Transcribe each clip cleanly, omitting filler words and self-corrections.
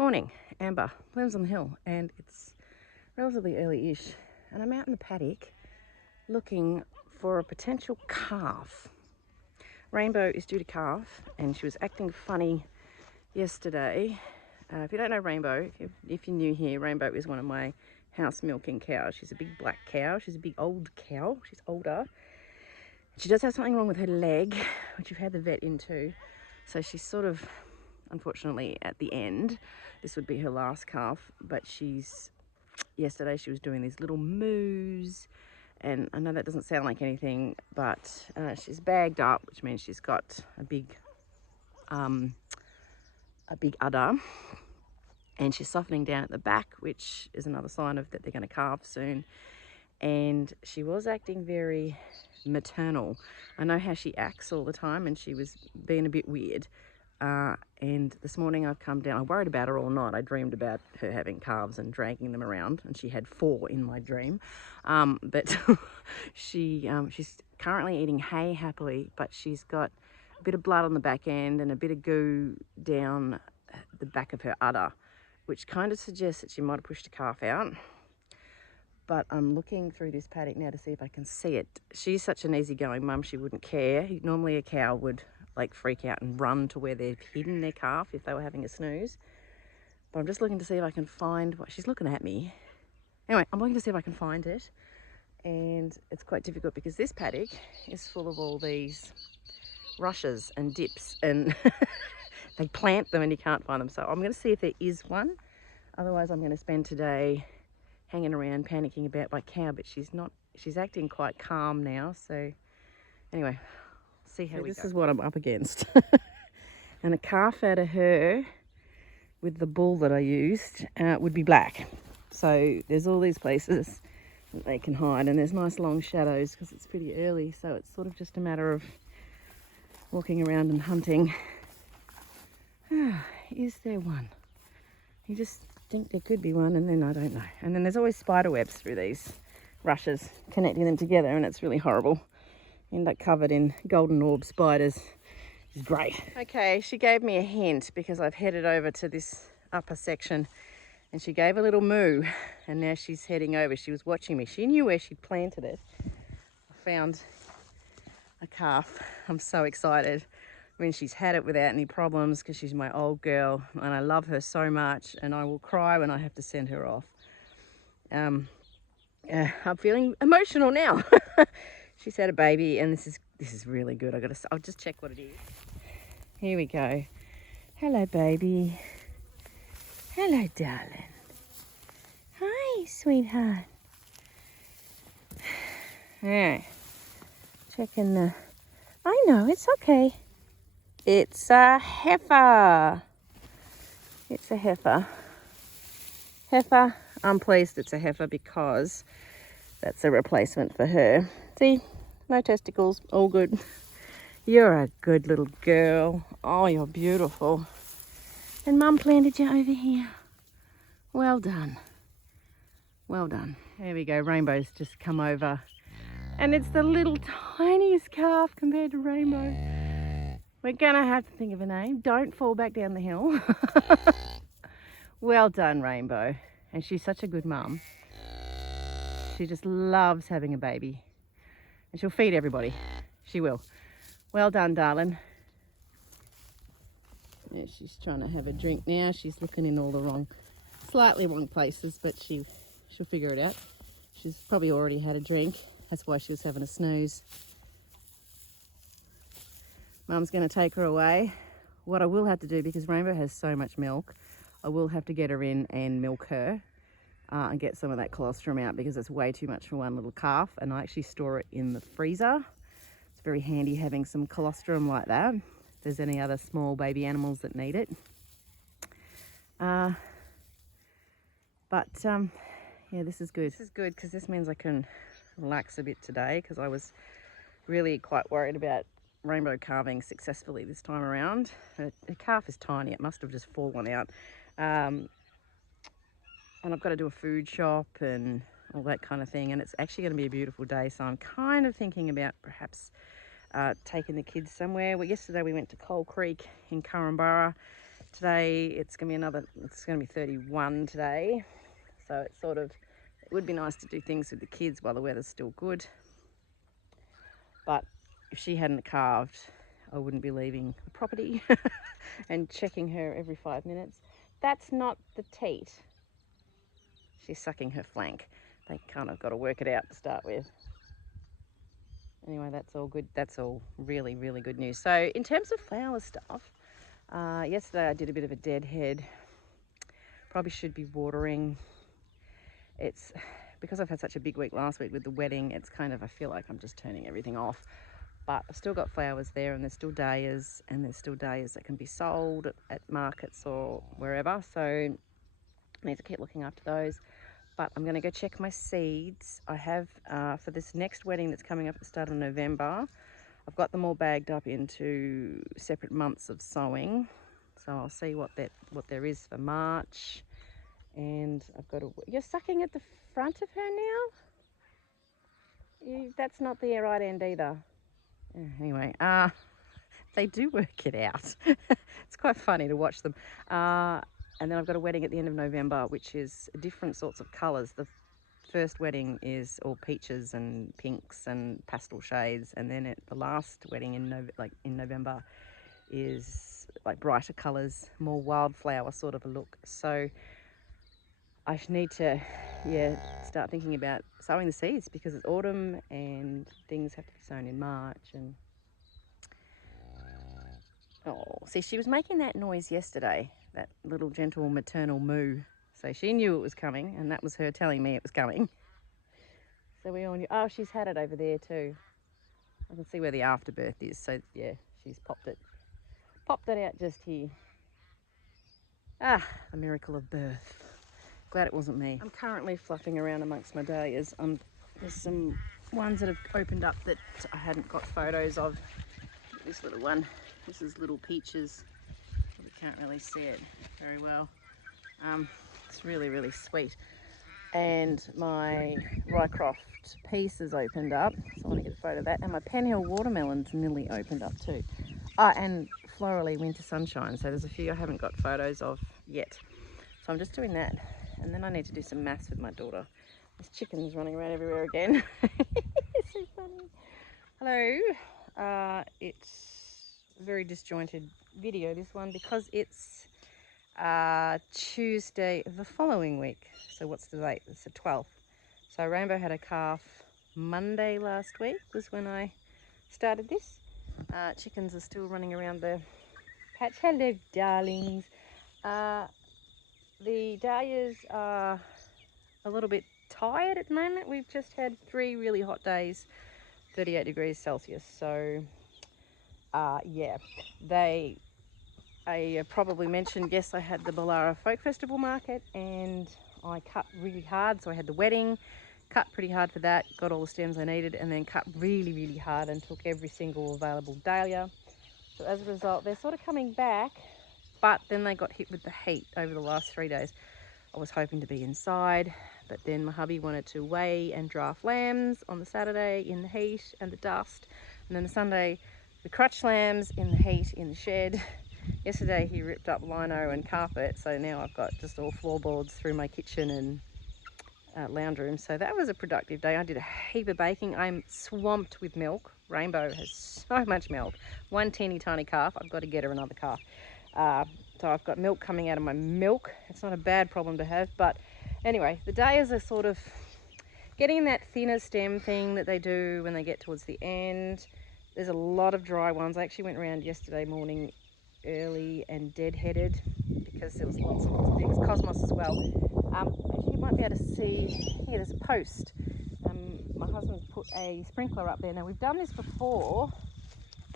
Morning, Amber, Blooms on the Hill, and it's relatively early-ish, and I'm out in the paddock looking for a potential calf. Rainbow is due to calf, and she was acting funny yesterday. If you don't know Rainbow, if you're new here, Rainbow is one of my house milking cows. She's a big black cow. She's a big old cow. She's older. She does have something wrong with her leg, which we've had the vet into. So she's sort of, unfortunately, at the end. This would be her last calf, but yesterday she was doing these little moos, and I know that doesn't sound like anything, but she's bagged up, which means she's got a big udder, and she's softening down at the back, which is another sign of that they're going to calve soon. And she was acting very maternal. I know how she acts all the time, and she was being a bit weird. And this morning I've come down. I worried about her all night. I dreamed about her having calves and dragging them around, and she had 4 in my dream. But she's currently eating hay happily, but she's got a bit of blood on the back end and a bit of goo down the back of her udder, which kind of suggests that she might have pushed a calf out. But I'm looking through this paddock now to see if I can see it. She's such an easygoing mum, she wouldn't care. Normally a cow would like freak out and run to where they've hidden their calf if they were having a snooze. But I'm just looking to see if I can find what she's looking at me. Anyway, I'm looking to see if I can find it. And it's quite difficult because this paddock is full of all these rushes and dips, and they plant them and you can't find them. So I'm going to see if there is one. Otherwise I'm going to spend today hanging around panicking about my cow, but she's acting quite calm now. So anyway, see how we go. This is what I'm up against. And a calf out of her with the bull that I used would be black. So there's all these places that they can hide, and there's nice long shadows because it's pretty early, so it's sort of just a matter of walking around and hunting. Is there one? You just think there could be one, and then I don't know. And then there's always spider webs through these rushes connecting them together, and it's really horrible. You end up covered in golden orb spiders. It's great. Okay, she gave me a hint because I've headed over to this upper section, and she gave a little moo, and now she's heading over. She was watching me. She knew where she'd planted it. I found a calf. I'm so excited when she's had it without any problems, because she's my old girl and I love her so much, and I will cry when I have to send her off. I'm feeling emotional now. She's had a baby, and this is really good. I'll just check what it is. Here we go. Hello, baby. Hello, darling. Hi, sweetheart. Yeah. Checking the... I know, it's okay. It's a heifer. It's a heifer. Heifer. I'm pleased it's a heifer because that's a replacement for her. See? No testicles. All good. You're a good little girl. Oh, you're beautiful. And Mum planted you over here. Well done. Well done. There we go. Rainbow's just come over. And it's the little tiniest calf compared to Rainbow. We're going to have to think of a name. Don't fall back down the hill. Well done, Rainbow. And she's such a good mum. She just loves having a baby. And she'll feed everybody. She will. Well done, darling. Yeah, she's trying to have a drink now. She's looking in all the slightly wrong places, but she'll figure it out. She's probably already had a drink. That's why she was having a snooze. Mum's going to take her away. What I will have to do, because Rainbow has so much milk, I will have to get her in and milk her and get some of that colostrum out, because it's way too much for one little calf, and I actually store it in the freezer. It's very handy having some colostrum like that if there's any other small baby animals that need it. Yeah, this is good. This is good because this means I can relax a bit today, because I was really quite worried about Rainbow calving successfully this time around. The calf is tiny. It must have just fallen out. And I've got to do a food shop and all that kind of thing, and it's actually going to be a beautiful day, so I'm kind of thinking about perhaps taking the kids somewhere. Well, yesterday we went to Coal Creek in Korumburra, Today it's going to be 31 today. So it's sort of, it would be nice to do things with the kids while the weather's still good. But if she hadn't calved, I wouldn't be leaving the property and checking her every 5 minutes. That's not the teat. She's sucking her flank. They kind of got to work it out to start with. Anyway, that's all good. That's all really, really good news. So in terms of flower stuff, yesterday I did a bit of a deadhead. Probably should be watering. It's because I've had such a big week last week with the wedding, it's kind of, I feel like I'm just turning everything off. But I've still got flowers there, and there's still dahlias, and there's still dahlias that can be sold at markets or wherever. So I need to keep looking after those. But I'm going to go check my seeds. I have, for this next wedding that's coming up at the start of November, I've got them all bagged up into separate months of sowing. So I'll see what there is for March. And I've got you're sucking at the front of her now? That's not the right end either. Anyway, they do work it out. It's quite funny to watch them. And then I've got a wedding at the end of November, which is different sorts of colours. The first wedding is all peaches and pinks and pastel shades, and then the last wedding in November is like brighter colours, more wildflower sort of a look. So I need to, start thinking about sowing the seeds, because it's autumn and things have to be sown in March. And oh, see, she was making that noise yesterday, that little gentle maternal moo. So she knew it was coming, and that was her telling me it was coming. So we all knew. Oh, she's had it over there too. I can see where the afterbirth is. So yeah, she's popped it out just here. Ah, the miracle of birth. Glad it wasn't me. I'm currently fluffing around amongst my dahlias. There's some ones that have opened up that I hadn't got photos of. This little one. This is Little Peaches. You can't really see it very well. It's really, really sweet. And my Rycroft piece has opened up, so I want to get a photo of that. And my Penhill watermelon's nearly opened up too. And Florally Winter Sunshine. So there's a few I haven't got photos of yet. So I'm just doing that. And then I need to do some maths with my daughter. This chicken's running around everywhere again. It's so funny. Hello. It's a very disjointed video, this one, because it's Tuesday of the following week. So what's the date? It's the 12th. So Rainbow had a calf Monday last week was when I started this. Chickens are still running around the patch. Hello, darlings. The dahlias are a little bit tired at the moment. We've just had 3 really hot days, 38 degrees Celsius. So yeah, I probably mentioned, yes, I had the Ballara Folk Festival market, and I cut really hard. So I had the wedding, cut pretty hard for that, got all the stems I needed, and then cut really, really hard and took every single available dahlia. So as a result, they're sort of coming back, but then they got hit with the heat over the last 3 days. I was hoping to be inside, but then my hubby wanted to weigh and draft lambs on the Saturday in the heat and the dust, and then the Sunday we crutch lambs in the heat in the shed. Yesterday he ripped up lino and carpet, so now I've got just all floorboards through my kitchen and lounge room. So that was a productive day. I did a heap of baking. I'm swamped with milk. Rainbow has so much milk. One teeny tiny calf. I've got to get her another calf. So I've got milk coming out of my milk. It's not a bad problem to have, but anyway, the dahlias are sort of getting that thinner stem thing that they do when they get towards the end. There's a lot of dry ones. I actually went around yesterday morning early and deadheaded because there was lots and lots of things. Cosmos as well. Actually, you might be able to see here, there's a post. My husband's put a sprinkler up there. Now, we've done this before,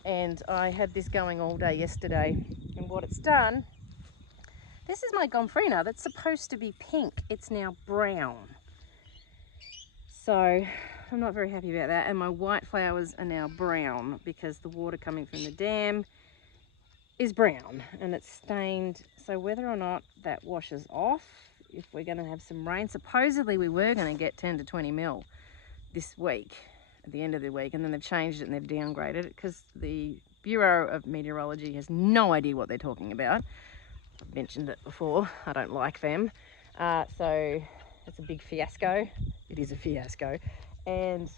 and I had this going all day yesterday, and what it's done, this is my Gomphrena that's supposed to be pink. It's now brown. So I'm not very happy about that. And my white flowers are now brown because the water coming from the dam is brown and it's stained. So whether or not that washes off, if we're going to have some rain, supposedly we were going to get 10 to 20 mil this week at the end of the week, and then they've changed it and they've downgraded it because the Bureau of Meteorology has no idea what they're talking about. I've mentioned it before, I don't like them. So it's a big fiasco. It is a fiasco. And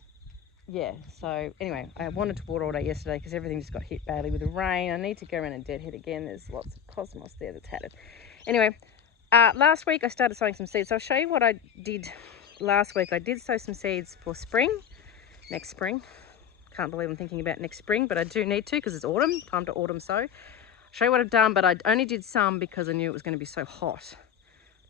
yeah, so anyway, I wanted to water all day yesterday because everything just got hit badly with the rain. I need to go around and deadhead again. There's lots of cosmos there that's had it. Anyway, last week I started sowing some seeds. So I'll show you what I did last week. I did sow some seeds for spring, next spring. Can't believe I'm thinking about next spring, but I do need to because it's autumn, time to autumn sow. I'll show you what I've done, but I only did some because I knew it was going to be so hot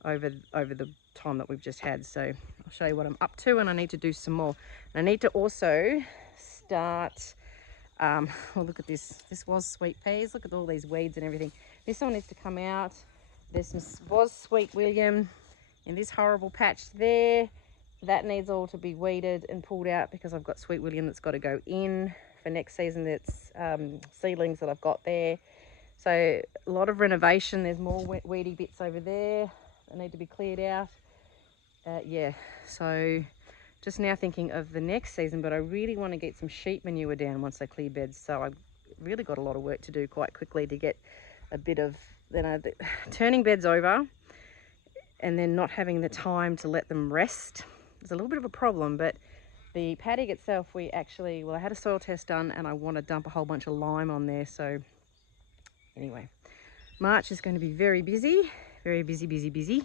over the time that we've just had. So I'll show you what I'm up to, and I need to do some more. And I need to also start, oh, look at this. This was sweet peas. Look at all these weeds and everything. This one needs to come out. There's some was Sweet William in this horrible patch there. That needs all to be weeded and pulled out because I've got Sweet William that's got to go in for next season. That's seedlings that I've got there. So a lot of renovation. There's more weedy bits over there that need to be cleared out. Yeah, so just now thinking of the next season, but I really want to get some sheep manure down once I clear beds. So I've really got a lot of work to do quite quickly to get a bit of, turning beds over and then not having the time to let them rest is a little bit of a problem. But the paddock itself, I had a soil test done and I want to dump a whole bunch of lime on there. So anyway, March is going to be very busy, busy.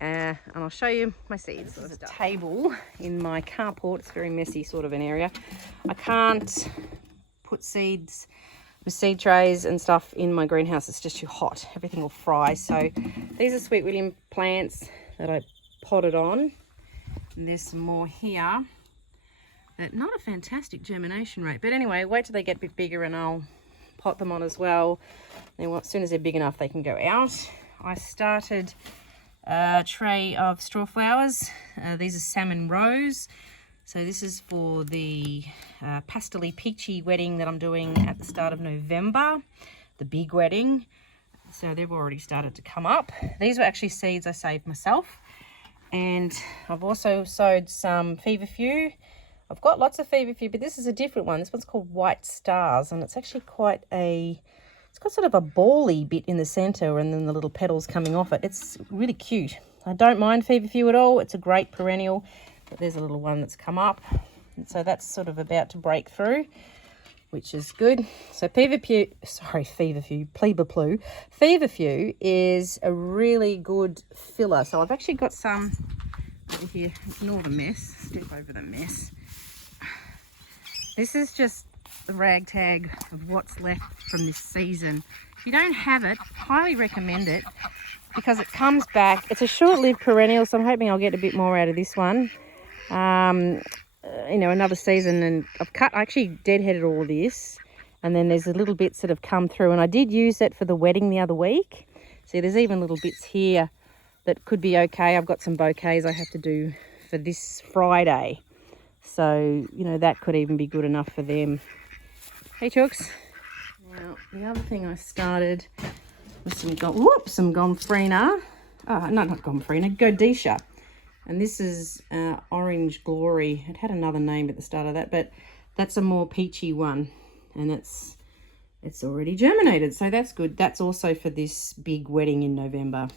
And I'll show you my seeds. This is a table in my carport. It's very messy sort of an area. I can't put seeds with seed trays and stuff in my greenhouse. It's just too hot. Everything will fry. So these are Sweet William plants that I potted on. And there's some more here. But not a fantastic germination rate. But anyway, wait till they get a bit bigger and I'll pot them on as well. Then as soon as they're big enough, they can go out. I started a tray of straw flowers. These are Salmon Rose. So this is for the pastel-y peachy wedding that I'm doing at the start of November, the big wedding. So they've already started to come up. These were actually seeds I saved myself. And I've also sowed some feverfew. I've got lots of feverfew, but this is a different one. This one's called White Stars, and it's actually it's got sort of a bally bit in the center and then the little petals coming off it. It's really cute. I don't mind feverfew at all. It's a great perennial. But there's a little one that's come up. And so that's sort of about to break through, which is good. So feverfew Feverfew is a really good filler. So I've actually got some over here. Ignore the mess. Step over the mess. This is just the ragtag of what's left from this season. If you don't have it, highly recommend it because it comes back. It's a short-lived perennial, so I'm hoping I'll get a bit more out of this one. Another season, and I actually deadheaded all this, and then there's the little bits that have come through, and I did use it for the wedding the other week. See, there's even little bits here that could be okay. I've got some bouquets I have to do for this Friday, so that could even be good enough for them. Hey chooks. Now the other thing I started was some Gomphrena. Oh, no, not Gomphrena, Godetia. And this is Orange Glory. It had another name at the start of that, but that's a more peachy one. And it's already germinated, so that's good. That's also for this big wedding in November.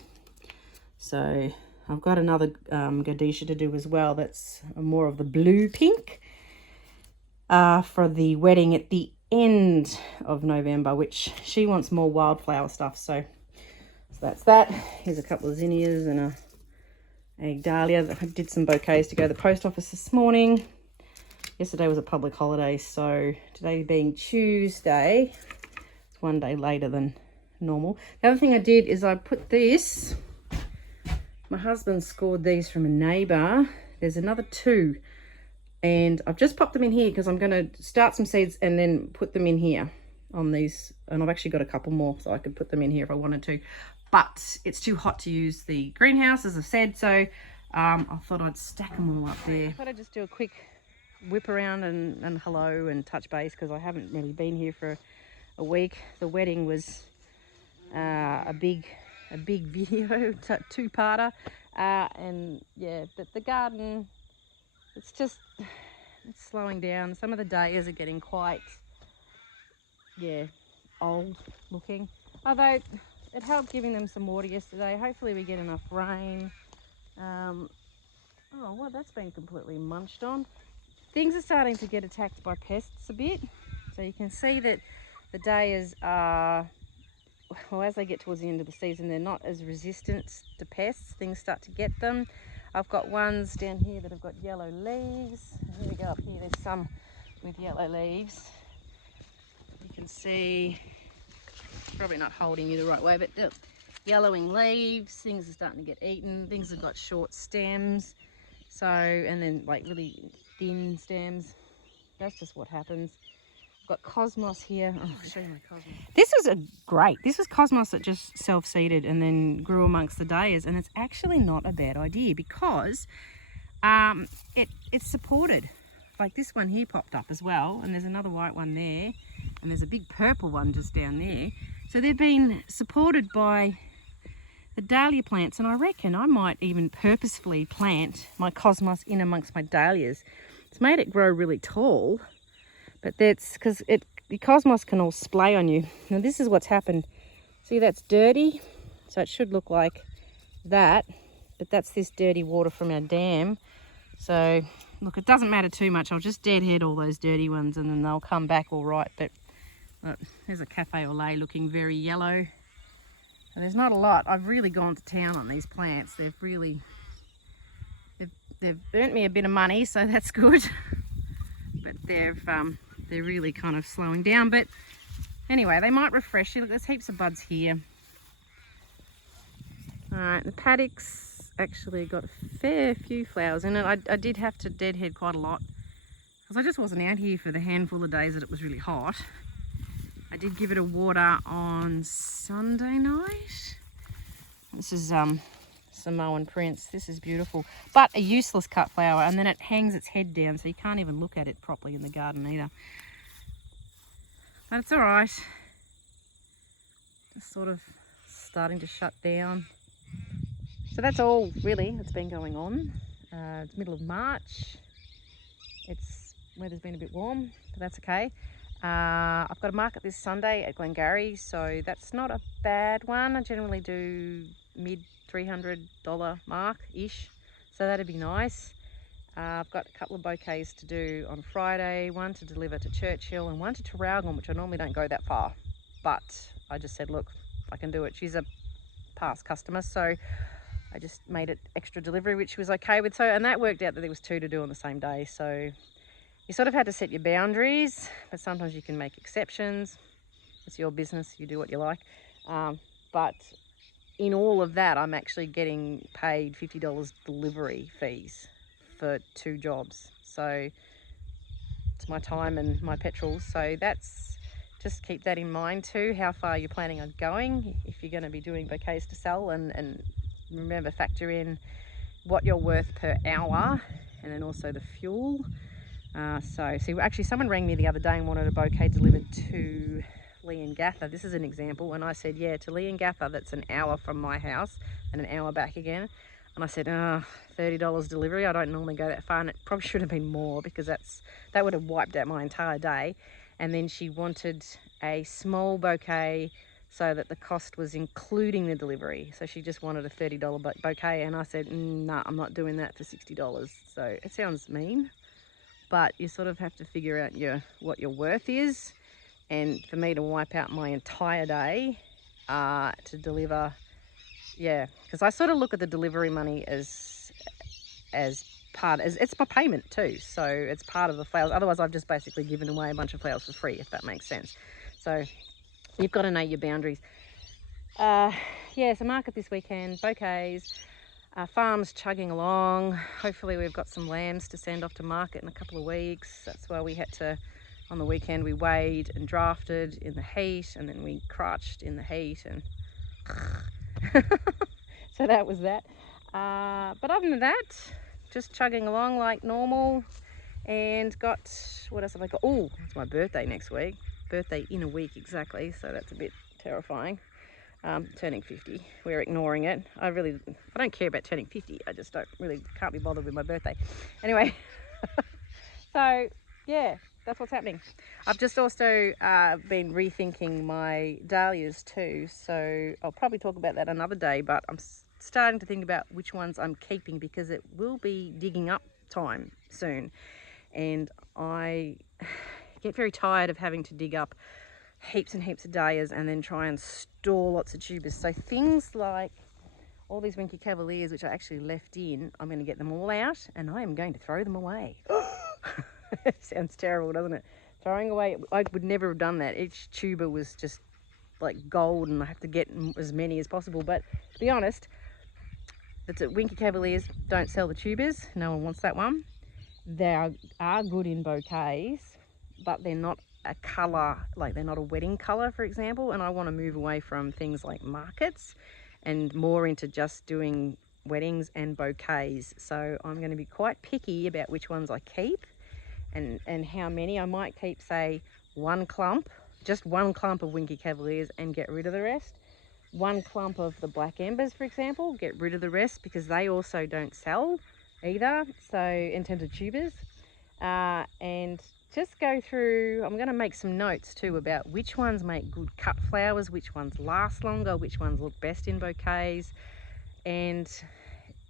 So I've got another Godetia to do as well. That's more of the blue pink for the wedding at the end of November, which she wants more wildflower stuff. So that's that. Here's a couple of zinnias and a egg dahlia. I did some bouquets to go to the post office this morning. Yesterday was a public holiday, so today being Tuesday, it's one day later than normal. The other thing I did is I put this, my husband scored these from a neighbour. There's another two, and I've just popped them in here because I'm going to start some seeds and then put them in here on these, and I've actually got a couple more, so I could put them in here if I wanted to. But it's too hot to use the greenhouse, as I said, so I thought I'd stack them all up there. I thought I'd just do a quick whip around and hello and touch base because I haven't really been here for a week. The wedding was a big video, two-parter, and yeah, but the garden, it's slowing down. Some of the dahlias are getting quite old looking, although it helped giving them some water yesterday. Hopefully we get enough rain. Oh, well, that's been completely munched on. Things are starting to get attacked by pests a bit. So you can see that the dahlias are, well, as they get towards the end of the season, they're not as resistant to pests. Things start to get them. I've got ones down here that have got yellow leaves. Here we go, up here, there's some with yellow leaves. You can see, probably not holding you the right way, but the yellowing leaves, things are starting to get eaten. Things have got short stems. So, and then like really thin stems. That's just what happens. I've got cosmos here. Oh, I'll show you my cosmos. This was great. This was cosmos that just self-seeded and then grew amongst the dahlias, and it's actually not a bad idea because it's supported. Like this one here popped up as well, and there's another white one there, and there's a big purple one just down there. So they've been supported by the dahlia plants, and I reckon I might even purposefully plant my cosmos in amongst my dahlias. It's made it grow really tall, but that's because the cosmos can all splay on you. Now this is what's happened. See, that's dirty, so it should look like that, but that's this dirty water from our dam. So look, it doesn't matter too much. I'll just deadhead all those dirty ones and then they'll come back all right. But look, there's a cafe au lait looking very yellow. And there's not a lot. I've really gone to town on these plants. They've earned me a bit of money, so that's good. But they're really kind of slowing down. But anyway, they might refresh you. Look, there's heaps of buds here. All right, the paddocks actually got a fair few flowers in it. I did have to deadhead quite a lot because I just wasn't out here for the handful of days that it was really hot. I did give it a water on Sunday night. This is Samoan Prince. This is beautiful, but a useless cut flower, and then it hangs its head down so you can't even look at it properly in the garden either. But it's all right. Just sort of starting to shut down. So that's all really that's been going on. It's middle of March. Weather's been a bit warm, but that's okay. I've got a market this Sunday at Glengarry, so that's not a bad one. I generally do mid $300 mark-ish, so that'd be nice. I've got a couple of bouquets to do on Friday, one to deliver to Churchill and one to Traralgon, which I normally don't go that far, but I just said, look, I can do it. She's a past customer, so I just made it extra delivery, which she was okay with. So, and that worked out that there was 2 to do on the same day, so you sort of had to set your boundaries, but sometimes you can make exceptions. It's your business, you do what you like. But in all of that, I'm actually getting paid $50 delivery fees for 2 jobs. So it's my time and my petrol. So that's, just keep that in mind too, how far you're planning on going if you're going to be doing bouquets to sell, and remember, factor in what you're worth per hour and then also the fuel. So see, actually someone rang me the other day and wanted a bouquet delivered to Leongatha. This is an example, and I said, yeah, to Leongatha, that's an hour from my house and an hour back again. And I said, $30 delivery. I don't normally go that far, and it probably should have been more because that would have wiped out my entire day. And then she wanted a small bouquet so that the cost was including the delivery. So she just wanted a $30 bouquet, and I said, nah, I'm not doing that for $60. So it sounds mean, but you sort of have to figure out what your worth is. And for me to wipe out my entire day to deliver, yeah, because I sort of look at the delivery money as it's my payment too. So it's part of the flowers. Otherwise, I've just basically given away a bunch of flowers for free, if that makes sense. So you've got to know your boundaries. Yeah, so market this weekend, bouquets. Farm's chugging along. Hopefully we've got some lambs to send off to market in a couple of weeks. That's why we had to, on the weekend, we weighed and drafted in the heat, and then we crutched in the heat, and so that was that. But other than that, just chugging along like normal. And what else have I got? Oh, it's my birthday next week. Birthday in a week exactly, so that's a bit terrifying. Turning 50, we're ignoring it. I don't care about turning 50. I just can't be bothered with my birthday. Anyway, so yeah, that's what's happening. I've just also been rethinking my dahlias too, so I'll probably talk about that another day, but I'm starting to think about which ones I'm keeping because it will be digging up time soon, and I get very tired of having to dig up heaps and heaps of dahlias and then try and store lots of tubers. So things like all these Winky Cavaliers, which I actually left in, I'm going to get them all out and I am going to throw them away. Sounds terrible, doesn't it? Throwing away, I would never have done that. Each tuber was just like gold and I have to get as many as possible. But to be honest, that's it. Winky Cavaliers don't sell the tubers. No one wants that one. They are good in bouquets, but they're not a colour, like they're not a wedding colour, for example. And I want to move away from things like markets and more into just doing weddings and bouquets. So I'm going to be quite picky about which ones I keep and how many. I might keep, say, just one clump of Winky Cavaliers and get rid of the rest. One clump of the Black Embers, for example, get rid of the rest because they also don't sell either, so in terms of tubers. And just go through, I'm going to make some notes too about which ones make good cut flowers, which ones last longer, which ones look best in bouquets, and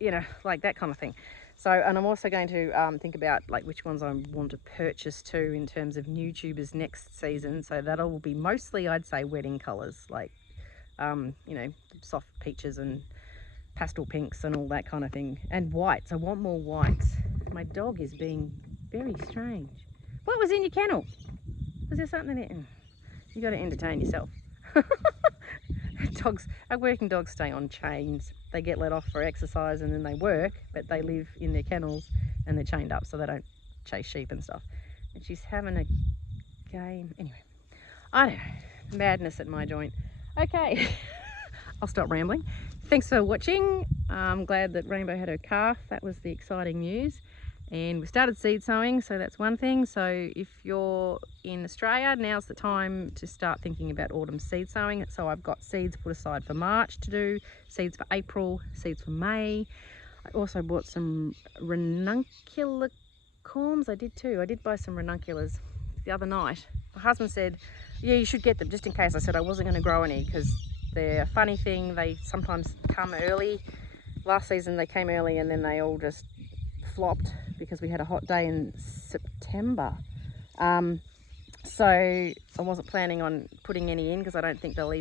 you know, like that kind of thing. So, and I'm also going to think about like which ones I want to purchase too in terms of new tubers next season. So that will be mostly, I'd say, wedding colours, like you know, soft peaches and pastel pinks and all that kind of thing, and whites. I want more whites. My dog is being very strange. What was in your kennel? Was there something in? You got to entertain yourself. Dogs, our working dogs stay on chains. They get let off for exercise and then they work, but they live in their kennels and they're chained up so they don't chase sheep and stuff. And she's having a game. Anyway, I don't know. Madness at my joint. Okay, I'll stop rambling. Thanks for watching. I'm glad that Rainbow had her calf. That was the exciting news. And we started seed sowing, so that's one thing. So if you're in Australia, now's the time to start thinking about autumn seed sowing. So I've got seeds put aside for March to do, seeds for April, seeds for May. I also bought some ranunculus corms. I did too. I did buy some ranunculus the other night. My husband said, yeah, you should get them just in case. I said I wasn't going to grow any because they're a funny thing. They sometimes come early. Last season they came early and then they all just flopped because we had a hot day in September. So I wasn't planning on putting any in because I don't think they'll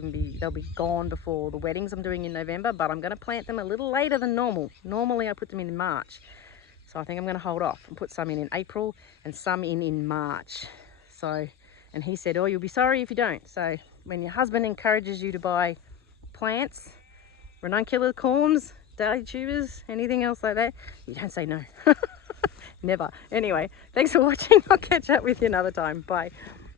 be gone before the weddings I'm doing in November, but I'm going to plant them a little later than normal. Normally I put them in March. So I think I'm going to hold off and put some in April and some in March. So, and he said, oh, you'll be sorry if you don't. So when your husband encourages you to buy plants, ranunculus corms, dahlia tubers, anything else like that, you don't say no. Never. Anyway, thanks for watching. I'll catch up with you another time. Bye.